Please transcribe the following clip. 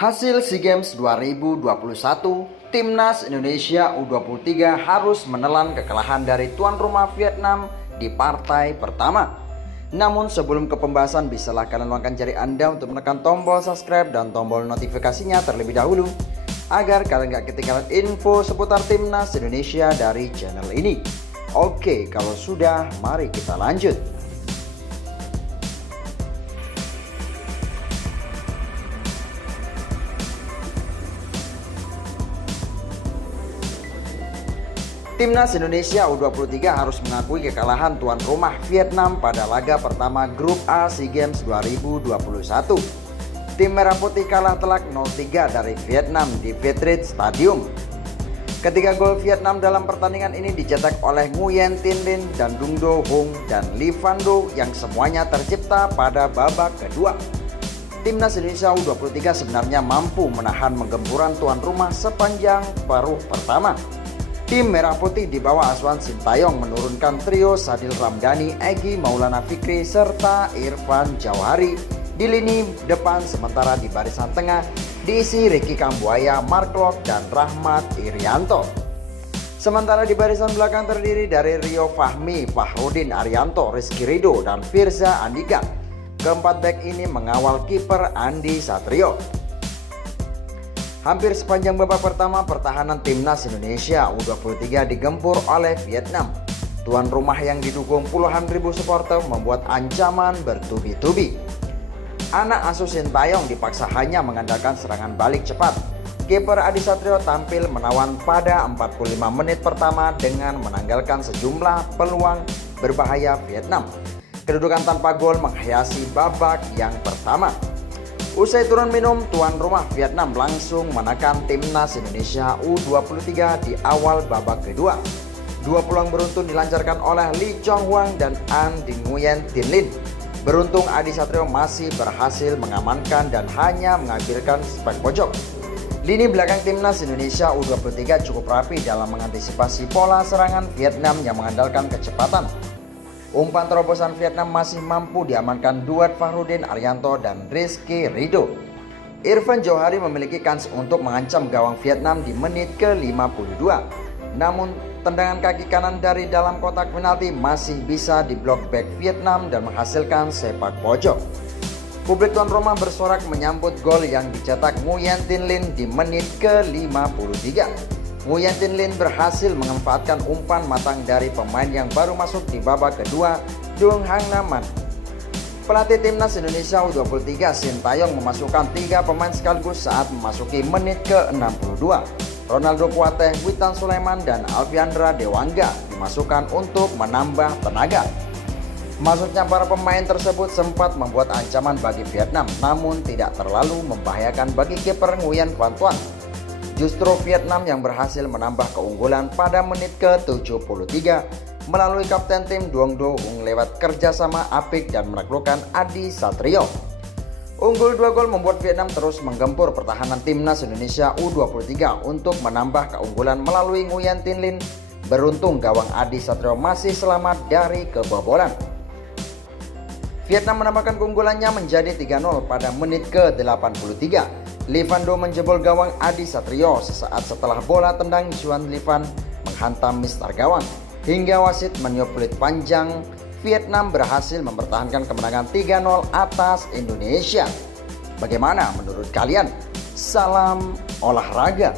Hasil SEA Games 2021, Timnas Indonesia U23 harus menelan kekalahan dari tuan rumah Vietnam di partai pertama. Namun sebelum ke pembahasan, bisalah kalian luangkan jari Anda untuk menekan tombol subscribe dan tombol notifikasinya terlebih dahulu, agar kalian gak ketinggalan info seputar Timnas Indonesia dari channel ini. Oke, kalau sudah, mari kita lanjut. Timnas Indonesia U23 harus mengakui kekalahan tuan rumah Vietnam pada laga pertama Grup A SEA Games 2021. Tim Merah Putih kalah telak 0-3 dari Vietnam di Vietrit Stadium. Ketiga gol Vietnam dalam pertandingan ini dicetak oleh Nguyen Tin Linh dan Dung Do Hung dan Lee Van Do yang semuanya tercipta pada babak kedua. Timnas Indonesia U23 sebenarnya mampu menahan menggemburan tuan rumah sepanjang paruh pertama. Tim Merah Putih di bawah asuhan Sintayong menurunkan trio Sadil Ramdhani, Egy Maulana Fikri, serta Irfan Jauhari di lini depan, sementara di barisan tengah diisi Ricky Kambuaya, Mark Klok, dan Rahmat Irianto. Sementara di barisan belakang terdiri dari Rio Fahmi, Fahrudin Arianto, Rizky Ridho, dan Firza Andika. Keempat bek ini mengawal kiper Andi Satrio. Hampir sepanjang babak pertama, pertahanan Timnas Indonesia U23 digempur oleh Vietnam. Tuan rumah yang didukung puluhan ribu supporter membuat ancaman bertubi-tubi. Anak asuh Sintayong dipaksa hanya mengandalkan serangan balik cepat. Kiper Adi Satrio tampil menawan pada 45 menit pertama dengan menanggalkan sejumlah peluang berbahaya Vietnam. Kedudukan tanpa gol menghiasi babak yang pertama. Usai turun minum, tuan rumah Vietnam langsung menekan Timnas Indonesia U23 di awal babak kedua. Dua peluang beruntun dilancarkan oleh Lee Chong Huang dan An Dinh Nguyen Tin Linh. Beruntung Adi Satrio masih berhasil mengamankan dan hanya mengambilkan spek pojok. Lini belakang Timnas Indonesia U23 cukup rapi dalam mengantisipasi pola serangan Vietnam yang mengandalkan kecepatan. Umpan terobosan Vietnam masih mampu diamankan duet Fahrudin Arianto dan Rizky Ridho. Irfan Jauhari memiliki kans untuk mengancam gawang Vietnam di menit ke-52. Namun tendangan kaki kanan dari dalam kotak penalti masih bisa diblok back Vietnam dan menghasilkan sepak pojok. Publik tuan rumah bersorak menyambut gol yang dicetak Nguyen Tin Linh di menit ke-53. Nguyen Tin Linh berhasil memanfaatkan umpan matang dari pemain yang baru masuk di babak kedua, Dung Hang Naman. Pelatih Timnas Indonesia U23 Sintayong memasukkan 3 pemain sekaligus saat memasuki menit ke-62. Ronaldo Kuateh, Witan Sulaiman, dan Alfiandra Dewangga dimasukkan untuk menambah tenaga. Masuknya para pemain tersebut sempat membuat ancaman bagi Vietnam, namun tidak terlalu membahayakan bagi kiper Nguyen Van Tuan. Justru Vietnam yang berhasil menambah keunggulan pada menit ke-73 melalui kapten tim Dung Do Hung lewat kerjasama apik dan menaklukkan Adi Satrio. Unggul 2 gol membuat Vietnam terus menggempur pertahanan Timnas Indonesia U23 untuk menambah keunggulan melalui Nguyen Tin Linh. Beruntung gawang Adi Satrio masih selamat dari kebobolan. Vietnam menambahkan keunggulannya menjadi 3-0 pada menit ke-83. Lee Van Do menjebol gawang Adi Satrio sesaat setelah bola tendang Xuan Lee Van menghantam mistar gawang. Hingga wasit meniup peluit panjang, Vietnam berhasil mempertahankan kemenangan 3-0 atas Indonesia. Bagaimana menurut kalian? Salam olahraga.